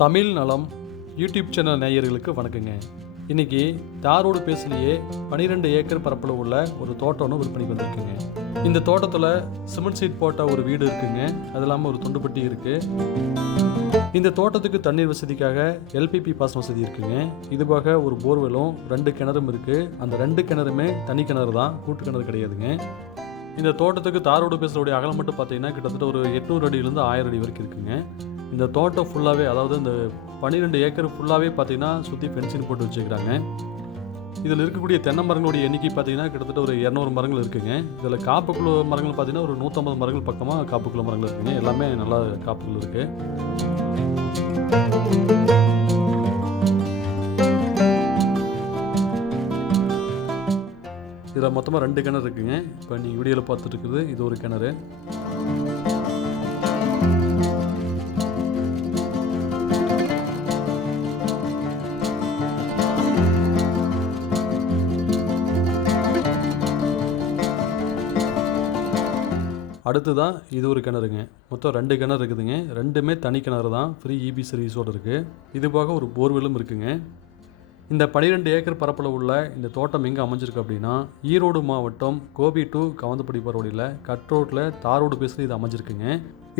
தமிழ் நலம் YouTube channel நேயர்களுக்கு வணக்கங்க. இன்றைக்கி தாரோடு பேசலையே 12 ஏக்கர் பரப்பில் உள்ள ஒரு தோட்டம் ஒன்று விற்பனைக்கு வந்திருக்குங்க. இந்த தோட்டத்தில் சிமெண்ட் சீட் போட்ட ஒரு வீடு இருக்குங்க. அது இல்லாமல் ஒரு துண்டுப்பட்டி இருக்குது. இந்த தோட்டத்துக்கு தண்ணீர் வசதிக்காக எல்பிபி பாசன வசதி இருக்குங்க. இது போக ஒரு போர்வெல்லும் 2 கிணறும் இருக்குது. அந்த 2 கிணறுமே தனி கிணறு தான், கூட்டு கிணறு கிடையாதுங்க. இந்த தோட்டத்துக்கு தாரோடு பேசுகிறோடைய அகலம் மட்டும் பார்த்தீங்கன்னா கிட்டத்தட்ட ஒரு 800 அடியிலேருந்து 1000 அடி வரைக்கும் இருக்குங்க. இந்த தோட்டம் ஃபுல்லாகவே, அதாவது இந்த 12 ஏக்கர் ஃபுல்லாகவே பார்த்தீங்கன்னா சுற்றி ஃபென்சிங் போட்டு வச்சுக்கிறாங்க. இதில் இருக்கக்கூடிய தென்னை மரங்களுடைய எண்ணிக்கை பார்த்தீங்கன்னா கிட்டத்தட்ட ஒரு 200 மரங்கள் இருக்குங்க. இதில் காப்புக்குள்ள மரங்கள் பார்த்தீங்கன்னா ஒரு 150 மரங்கள் பக்கமாக காப்புக்குள்ள மரங்கள் இருக்குங்க. எல்லாமே நல்லா காப்புக்குள்ள இருக்குது. இதில் மொத்தமாக 2 கிணறு இருக்குங்க. இப்போ நீங்கள் வீடியோவில் பார்த்துட்டு இருக்குது இது ஒரு கிணறு. அடுத்துதான் இது ஒரு கிணறுங்க. மொத்தம் 2 கிணறு இருக்குதுங்க. 2மே தனி கிணறு தான், ஃப்ரீ இபி சர்வீஸோடு இருக்குது. இது போக ஒரு போர்வெல்லும் இருக்குங்க. இந்த 12 ஏக்கர் பரப்பில் உள்ள இந்த தோட்டம் எங்கே அமைஞ்சிருக்கு அப்படின்னா, ஈரோடு மாவட்டம் கோபி டு கவந்தப்படி ரோடில் கட் ரோட்டில் தாரோடு பேசுகிற இது அமைஞ்சிருக்குங்க.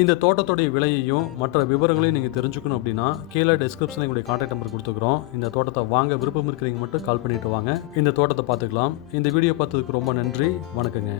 இந்த தோட்டத்துடைய விலையையும் மற்ற விவரங்களையும் நீங்கள் தெரிஞ்சுக்கணும் அப்படின்னா கீழே டிஸ்கிரிப்ஷனில் எங்களுடைய கான்டாக்ட் நம்பர் கொடுத்துக்கிறோம். இந்த தோட்டத்தை வாங்க விருப்பம் இருக்கிறவங்க மட்டும் கால் பண்ணிட்டு வாங்க, இந்த தோட்டத்தை பார்த்துக்கலாம். இந்த வீடியோ பார்த்ததுக்கு ரொம்ப நன்றி. வணக்கங்க.